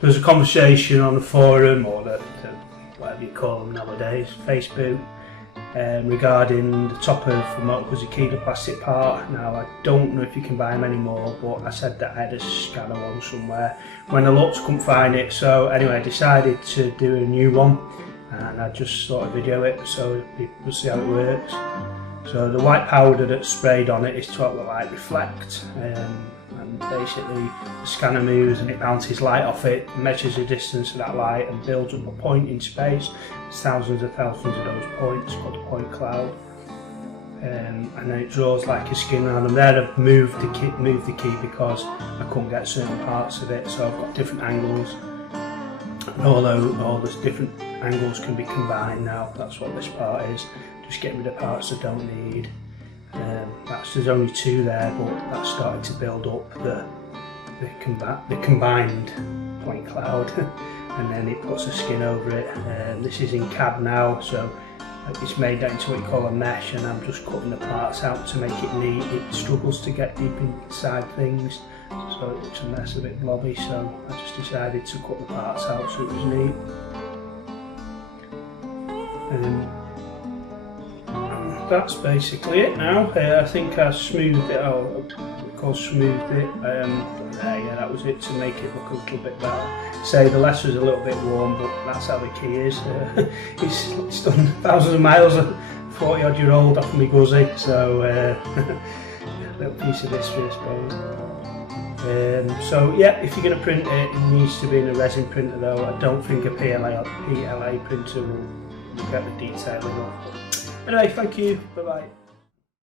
there's a conversation on the forum, or the whatever you call them nowadays, Facebook, regarding the top of the Moto Guzzi Key, the plastic part. Now I don't know if you can buy them anymore, but I said that I had a scanner one somewhere. When I looked, couldn't find it, so anyway I decided to do a new one, and I just thought I'd video it so people will see how it works. So the white powder that's sprayed on it is to help the light reflect, and basically the scanner moves and it bounces light off it, measures the distance of that light and builds up a point in space. There's thousands of those points called a point cloud, and then it draws like a skin around them. There I've moved the key because I couldn't get certain parts of it, so I've got different angles, and although all those different angles can be combined now, that's what this part is. Just get rid of parts I don't need. There's only two there, but that's starting to build up the combined point cloud, and then it puts a skin over it. This is in cab now, so it's made that into what you call a mesh, and I'm just cutting the parts out to make it neat. It struggles to get deep inside things, so it looks a mess, a bit blobby, so I just decided to cut the parts out so it was neat. That's basically it now. I think I smoothed it out, smoothed it. Yeah, that was it to make it look a little bit better. Say the lesser's a little bit warm, but that's how the key is. It's done thousands of miles, 40 odd year old off my Guzzi, so a little piece of history I suppose. So yeah, if you're going to print it, it needs to be in a resin printer though. I don't think a PLA printer will get the detail enough. Anyway, thank you, bye bye.